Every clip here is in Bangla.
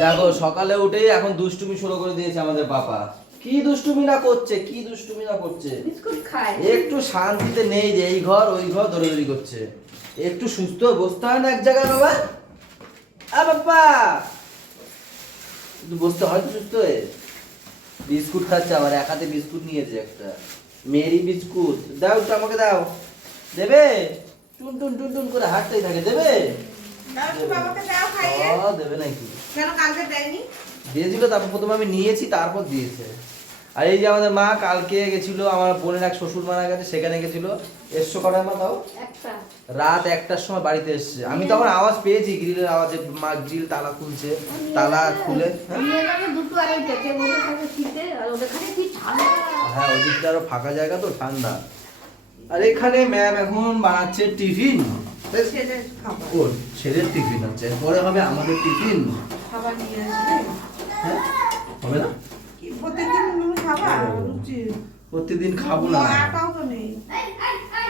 দেখো সকালে উঠেই এখন দুষ্টুমি শুরু করে দিয়েছে আমাদের পাপা। কি দুষ্টুমি না করছে, কি দুষ্টুমি না করছে। বিস্কুট খায়। একটু শান্তিতে নেই যে এই ঘর ওই ঘর দৌড়াদৌড়ি করছে। একটু সুস্থ হয়ে বসতে হয় না এক জায়গায় বাবা? বাবা একটু বসতে হয় তো সুস্থ হয়ে। বিস্কুট খাচ্ছে আবার, এক হাতে বিস্কুট নিয়েছে একটা মেরি বিস্কুট। দাও একটু আমাকে দাও। দেবে? টুন টুন টুন টুন করে হাঁটতেই থাকে। দেবে? দেবে নাকি? দিয়েছিল, তারপর প্রথমে আমি নিয়েছি, তারপর দিয়েছে। আর এই যে আমাদের মা কালকে গেছিল, আমার বোনের এক শ্বশুর মারা গেছে, সেখানে গেছিল। এসছো কটায় মা? তাও রাত 1টার সময় বাড়িতে এসছে। আমি তখন আওয়াজ পেয়েছি, গ্রিলের আওয়াজে। মা গ্রিল তালা খুলছে, তালা খুলে হ্যাঁ ওই দিকটা আরো ফাঁকা জায়গা তো, ঠান্ডা। আর এখানে ম্যাম এখন বানাচ্ছে টিফিন। ওর ছেলের টিফিন হচ্ছে, পরে হবে আমাদের টিফিন। হ্যাঁ হবে না? প্রতিদিন খাবো না।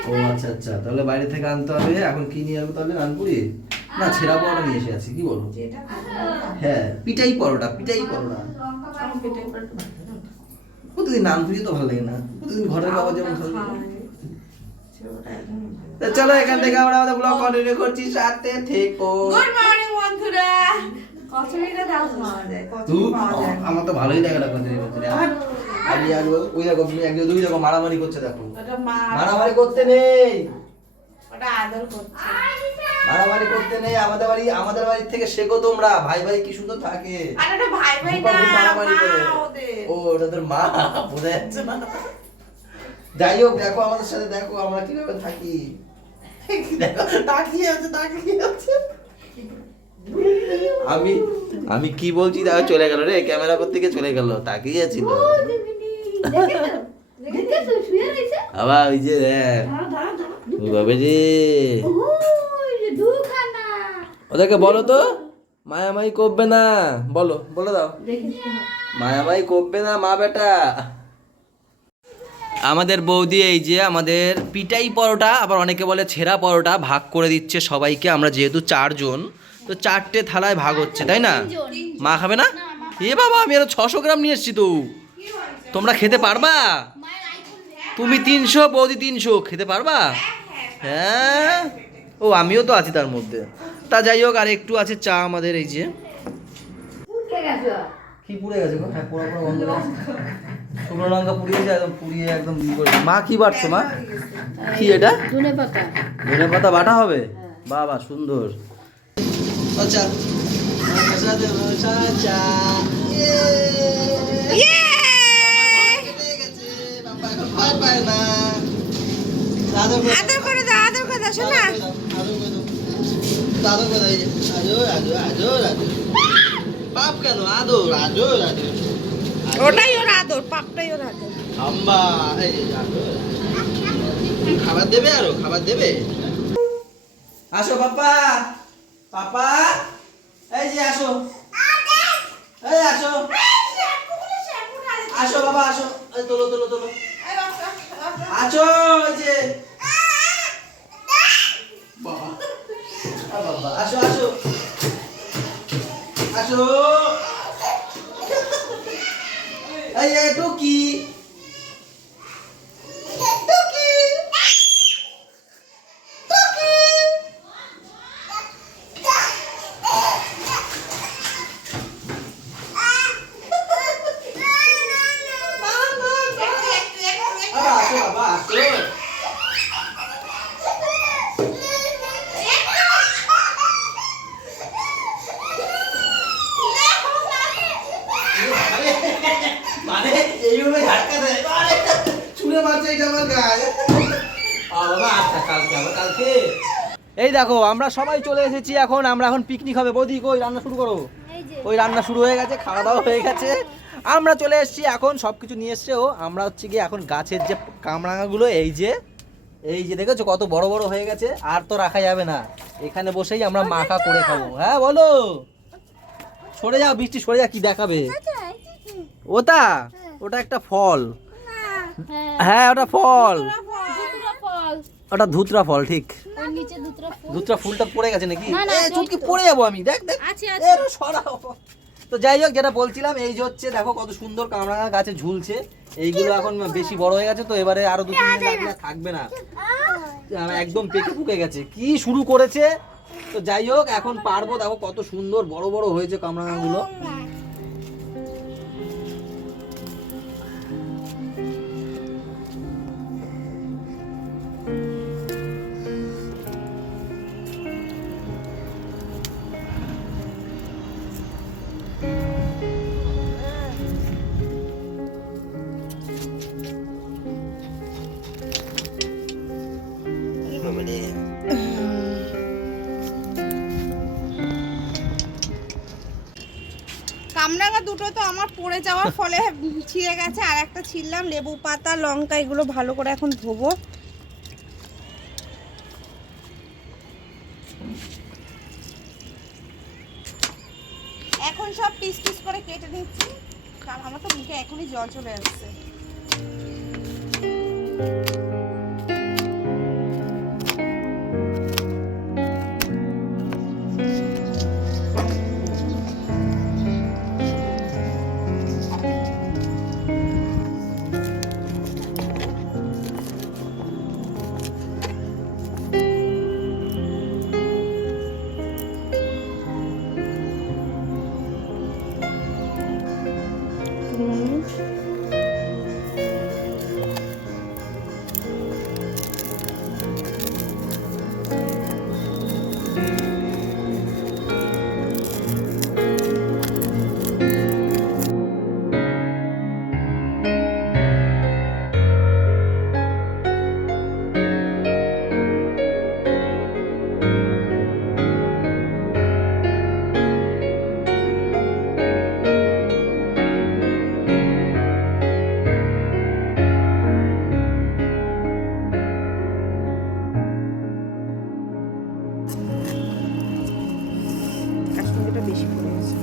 ও আচ্ছা আচ্ছা, তাহলে বাইরে থেকে আনতে হবে। এখন কি নিয়ে আসবো তাহলে? নানপুরি না ছেঁড়া পরোটা নিয়ে এসে আছি, কি বলো? হ্যাঁ পিঠাই পরোটা, পিঠাই পরোটা। প্রতিদিন নানপুরি তো ভালো লাগে না, প্রতিদিন ঘরের খাবার যেমন ভালো লাগে। চলো এখান থেকে আমরা আমাদের ব্লগ কন্টিনিউ করছি, সাথে থেকো। গুড মর্নিং বন্ধুরা। কচুরিটা দাও খাওয়া যায়, কচুরি পাওয়া যায়। আমার তো ভালোই লাগে না কচুরি। আমি আর ওই দেখো একজন দুই দেখো মারামারি করছে, দেখো মারামারি করতে নেই, ওটা আদর করছে। মারামারি করতে নেই। আমাদের বাড়ি থেকে শেখো তোমরা, ভাই ভাই কি সুন্দর থাকে। আর এটা ভাই ভাই না, মারামারি করে। ও ওটা তোর মা, বোঝা যাচ্ছে না। যাই হোক দেখো আমাদের সাথে, দেখো আমরা কিভাবে থাকি। দেখো তাকিয়ে আছে, তাকিয়ে আছে। আমি কি বলছি দেখো, চলে গেল রে, ক্যামেরা করতে গিয়ে চলে গেল, তাকিয়ে ছিল। আবার ওই যে বাবা রে, ওদেরকে বলো তো মায়ামাই করবে না, বলো, বলে দাও মায়ামাই করবে না মা বেটা। আমাদের বৌদি এই যে আমাদের পিটাই পরোটা, আবার অনেকে বলে ছেঁড়া পরোটা, ভাগ করে দিচ্ছে সবাইকে। আমরা যেহেতু 4 জন, তো 4টে থালায় ভাগ হচ্ছে, তাই না? মা খাবে না? এ বাবা আমি আরো 600 গ্রাম নিয়ে এসছি তো। তোমরা খেতে পারবা? তুমি 300, বৌদি 300, খেতে পারবা? হ্যাঁ ও আমিও তো আছি তার মধ্যে। তা যাই হোক, আর একটু আছে চা আমাদের। এই যে কি পুড়ে গেছে গো? হ্যাঁ পোড়া পোড়া গন্ধ। শুকনো লঙ্কা পুড়িয়েছে একদম, পুড়িয়ে একদম করে। মা কি বাটছো মা? কি এটা? ধনেপাতা। ধনেপাতা বাটা হবে? বাবা সুন্দর। আচ্ছা আচ্ছা আচ্ছা আদর করে দাও, আদর করে দাও শোনা। আদর করে দাও, আদর আদর আদর আদর। পাপ কেন? আদর আদর আদর। ওটাই ওর আদর, পাপটাই ওর আদর। আম্বা এই যে আদর। খাবার দেবে, আরো খাবার দেবে। আসো পাপা, পাপা এই যে আসো, এই আসো, আসো বাবা আসো, এই তোলো তোলো তোলো, আসো এই যে বাবা, বাবা আসো আসো আসো, এই যে টুকি টুকি টুকি। আসো বাবা আসো। মানে এইভাবে ঝাটকা দেয়, ছুঁড়ে মারছে এটা আমার গায়ে। বাবা আচ্ছা কালকে আবার কালকে। এই দেখো আমরা সবাই চলে এসেছি এখন, আমরা এখন পিকনিক হবে। বৌদি কই রান্না শুরু করো। ওই রান্না শুরু হয়ে গেছে, খাওয়া দাওয়া হয়ে গেছে, আমরা চলে এসেছি এখন। সবকিছু নিয়ে এসছে ও। আমরা হচ্ছে গিয়ে এখন গাছের যে কামরাঙাগুলো, এই যে দেখেছো কত বড় বড় হয়ে গেছে, আর তো রাখা যাবে না। এখানে বসেই আমরা মাখা করে খাবো। হ্যাঁ বলো, সরে যাও বৃষ্টি, সরে যা, কি দেখাবে ওটা? ওটা একটা ফল। হ্যাঁ ওটা ফল, ওটা ধুতরা ফল। ঠিক, ধুতরা ফুলটা পড়ে গেছে নাকি? চুটকি পড়ে যাবো আমি। দেখ দেখ, সরাও তো যাই হোক, যেটা বলছিলাম, এই যে হচ্ছে দেখো কত সুন্দর কামরাঙা গাছে ঝুলছে। এইগুলো এখন বেশি বড় হয়ে গেছে, তো এবারে আরো 2-3 দিন লাগলে থাকবে না, একদম পেকে পুকে গেছে। কি শুরু করেছে। তো যাই হোক, এখন পারবো। দেখো কত সুন্দর বড় বড় হয়েছে কামরাঙাগুলো। কামরাঙা দুটো তো আমার পড়ে যাওয়ার ফলে ছিঁড়ে গেছে, আর একটা ছিললাম। লেবু পাতা, লঙ্কা এগুলো ভালো করে এখন ধোবো। এখন সব পিস পিস করে কেটে নিচ্ছি, কারণ আমার তো মুখে এখনই জল চলে আসছে। কাশ্মীরিটা বেশি পড়ে গেছে।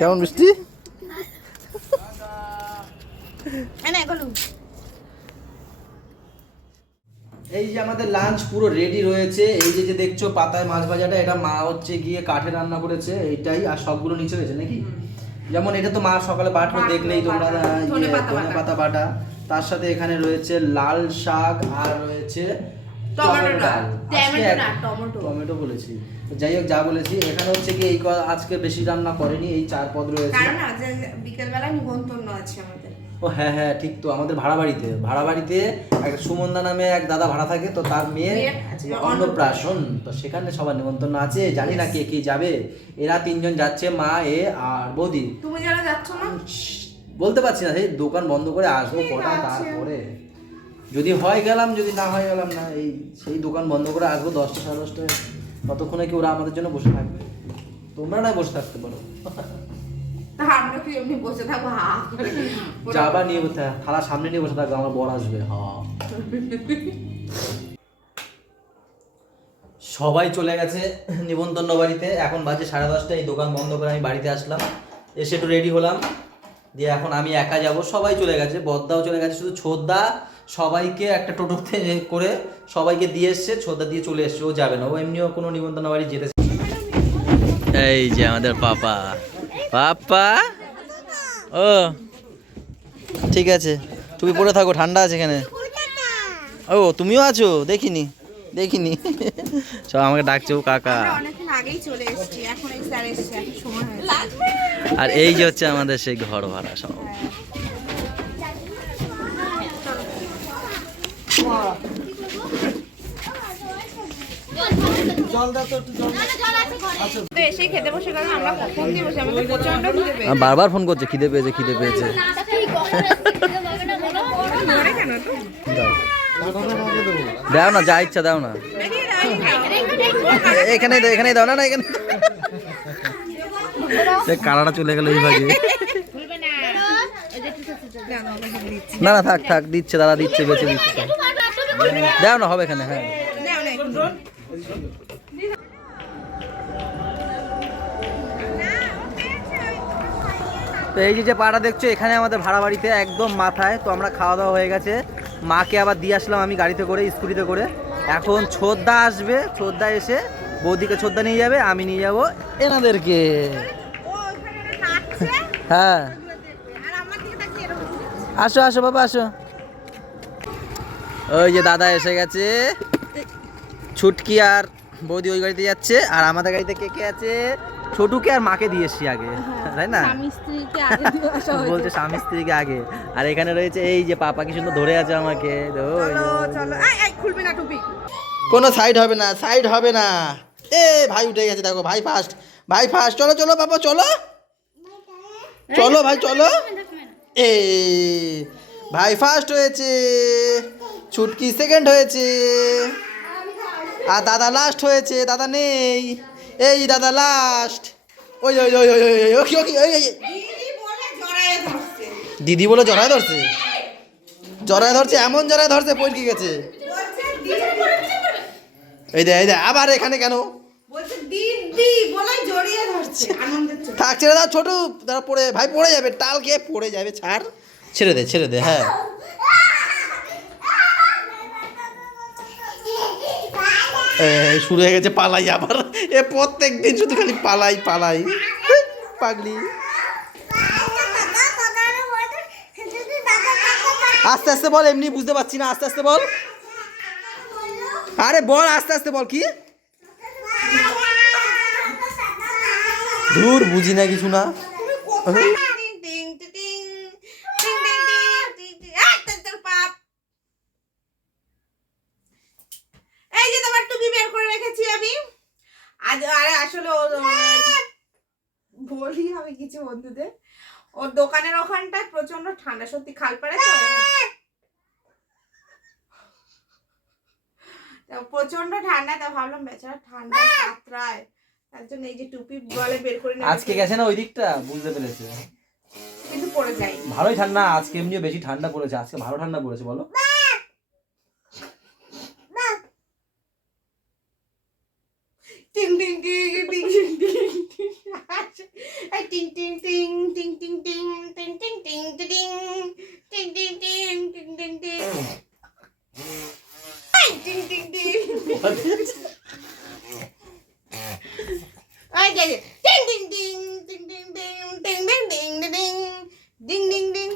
কেমন মিষ্টি? এই যে আমাদের লাঞ্চ পুরো রেডি রয়েছে। এই যে দেখছো পাতায় মাছ ভাজাটা, এটা মা হচ্ছে গিয়ে কাঠে রান্না করেছে এইটাই, আর সবগুলো নিচে রয়েছে নাকি। যেমন এটা তো মা সকালে বাটলো, দেখলেই তোমরা, ধনে পাতা বাটা। তার সাথে এখানে রয়েছে লাল শাক, আর রয়েছে টমেটো বলেছি। যাই হোক, যা বলেছি এখানে হচ্ছে কি এই আজকে বেশি রান্না করেনি, এই 4 পদ রয়েছে। কারণ আজ বিকেল বেলা নিমন্ত্রণ আছে আমাদের। ও হ্যাঁ হ্যাঁ, ঠিক তো, আমাদের ভাড়া বাড়িতে একটা সুমন্দা নামে এক দাদা ভাড়া থাকে, তো তার মেয়ের অন্নপ্রাশন, তো সেখানে সবার নিমন্ত্রণ আছে। জানি না কে কে যাবে। এরা 3 জন যাচ্ছে, মা, এ আর বৌদি। তুমি যারা যাচ্ছ না বলতে পারছি না, সেই দোকান বন্ধ করে আসবো কটা, তারপরে যদি হয় গেলাম, যদি না হয় গেলাম না। এই সেই দোকান বন্ধ করে আসবো 10টা 10:30টায়। ততক্ষণে কি ওরা আমাদের জন্য বসে থাকবে? তোমরা না বসে থাকতে পারো, আমরা কি এমনি বসে থাকবো? যাবা নিয়ে বসে থালা সামনে নিয়ে বসে থাকবে, আমার বর আসবে। সবাই চলে গেছে নিমন্ত্রণ বাড়িতে। এখন বাজে 10:30। এই দোকান বন্ধ করে আমি বাড়িতে আসলাম, এসে একটু রেডি হলাম, দিয়ে এখন আমি একা যাব। সবাই চলে গেছে, বদ্দাও চলে গেছে, শুধু ছোদ্দা সবাইকে একটা টোটোতে করে সবাইকে দিয়ে এসছে, ছোদ্দা দিয়ে চলে এসছে। ও যাবে না, ও এমনিও কোনো নিমন্ত্রণ বাড়ি যেতে। এই যে আমাদের পাপা, ও ঠিক আছে, তুমি পড়ে থাকো, ঠান্ডা আছে এখানে। ও তুমিও আছো? দেখিনি সব আমাকে ডাকছে ও কাকা। অনেকদিন আগেই চলে এসেছি, এখন এই স্যার এসেছে, এখন সময় হয়েছে। আর এই যে হচ্ছে আমাদের সেই ঘর ভাড়া সব। বারবার ফোন করছে, খিদে পেয়েছে। দাও না, যা ইচ্ছা দাও না, এখানেই দাও না, এখানে কারাটা চলে গেল এই ভাগে। না না ওকে দিচ্ছি না না থাক থাক, দিচ্ছে দাদা, দিচ্ছে, বেঁচে দিচ্ছে। দাও না, হবে এখানে, হ্যাঁ। নাও না একটু তো এই যে পাড়া দেখছো, এখানে আমাদের ভাড়া বাড়িতে একদম মাথায়। তো আমরা খাওয়া দাওয়া হয়ে গেছে, মাকে আবার দিয়ে আসলাম আমি গাড়িতে করে, স্কুটিতে করে। এখন ছোদ্দা আসবে, ছোদ্দা এসে বৌদিকে ছোদ্দা নিয়ে যাবে, আমি নিয়ে যাবো এনাদেরকে। ও ওখানে নাচছে হ্যাঁ, আর আমার দিকে তাকিয়ে এরকম আসো আসো বাবা আসো। ওই যে দাদা এসে গেছে, ছুটকি আর বৌদি ওই গাড়িতে যাচ্ছে, আর আমাদের গাড়িতে কে কে আছে? ছোটুকে আর মাকে দিয়ে এসছি আগে, তাই না? স্বামী স্ত্রীকে আগে দিয়ে আসা হয়েছে। বলছে স্বামী স্ত্রীকে আগে। আর এখানে রয়েছে এই যে পাপা, কি সুন্দর ধরে আছে আমাকে। চলো চলো এই এই খুলবি না টুপি কোনো সাইড হবে না, সাইড হবে না। এ ভাই উঠে গেছে, দেখো ভাই ফার্স্ট, ভাই ফার্স্ট। চলো চলো বাবা চলো, চলো ভাই চলো। এ ভাই ফার্স্ট হয়েছে, ছুটকি সেকেন্ড হয়েছে, আর দাদা লাস্ট হয়েছে। দাদা নেই, এই দাদা লাস্ট। ওই ওই ওই ওই ওই ওকে ওকে ওই ওই। দিদি বলে জড়ায়ে ধরছে দিদি বলে জড়ায় ধরছে, এমন জড়ায় ধরছে পড়কি গেছে। বলছে দিদি এই দে এই দে, আবার এখানে কেন? বলছে দিদি বলে জড়িয়ে ধরছে আনন্দের চোটে। থাক, ছেড়ে দাও ছোটু, তারা পড়ে, ভাই পড়ে যাবে, টাল খেয়ে পড়ে যাবে, ছাড়, ছেড়ে দে ছেড়ে দে। হ্যাঁ এই শুরু হয়ে গেছে পালাই আবার, এ প্রত্যেক দিন শুধু খালি পালাই পালাই, পাগলি। আস্তে আস্তে বল, এমনি বুঝতে পারছি না, আস্তে আস্তে বল। আরে বল, আস্তে আস্তে বল। কি দূর, বুঝি না কিছু না। টিং টিং টিং টিং টিং টিং টিং টিং তোর পাপ। এই যে তোমার টুপি বের করে রেখেছি আমি আজ। আরে আসলে ও বলি আমি কিছু বন্ধুদের, ওর দোকানের ওখানটায় প্রচন্ড ঠান্ডা, সত্যি খালপাড়ে তো প্রচন্ড ঠান্ডা, তা ভাবলাম বেচারা ঠান্ডা কাতরায়, তার জন্য এই যে টুপি বলে বের করে নিয়ে আজকে গেছে না ওই দিকটা, বুঝতে পেরেছে। কিন্তু পড়ে যাই। ভালোই ঠান্ডা আজকে, এমনিও বেশি ঠান্ডা পড়েছে আজকে, ভালো ঠান্ডা পড়েছে বলো। টিং টিং টিং টিং টিং টিং এই টিং টিং টিং টিং টিং টিং টিং টিং টিং টিং টিং টিং টিং টিং টিং টিং এই টিং টিং টিং এই যে টিং টিং টিং টিং টিং টিং টিং টিং টিং টিং ডিং ডিং ডিং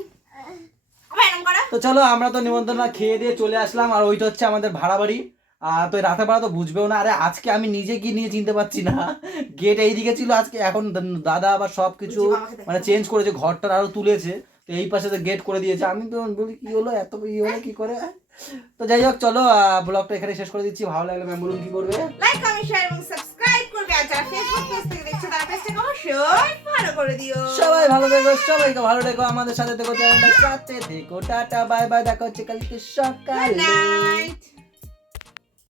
আবার এরকম করো। তো চলো, আমরা তো নিমন্ত্রণ খেয়ে দিয়ে চলে আসলাম, আর ওইটা হচ্ছে আমাদের ভাড়া বাড়ি। আর তো রাতে ভাড়া তো বুঝবেও না। আরে আজকে আমি নিজে কি নিয়ে চিনতে পারছি না, গেট এইদিকে ছিল আজকে, এখন দাদা আবার সব কিছু মানে চেঞ্জ করেছে, ঘরটা আরো তুলেছে, তো এই পাশে তো গেট করে দিয়েছে। আমি তো বলি কি হলো, এত ইয়ে হলো কি করে। তো যাই হোক চলো, ব্লগটা এখানে শেষ করে দিচ্ছি। ভালো লাগলে ম্যাম বলুন কি করবে, লাইক কমেন্ট শেয়ার এবং সাবস্ক্রাইব করবে, আর যারা ফেসবুক পেজ থেকে দেখছো তারা পেজটাকে অবশ্যই ফলো করে দিও। সবাই ভালো থেকো, সবাইকে ভালো থেকো, আমাদের সাথে থেকো, চ্যানেলটার সাথে থেকো। টাটা বাই বাই, দেখা হচ্ছে কালকে সকালে। Good night.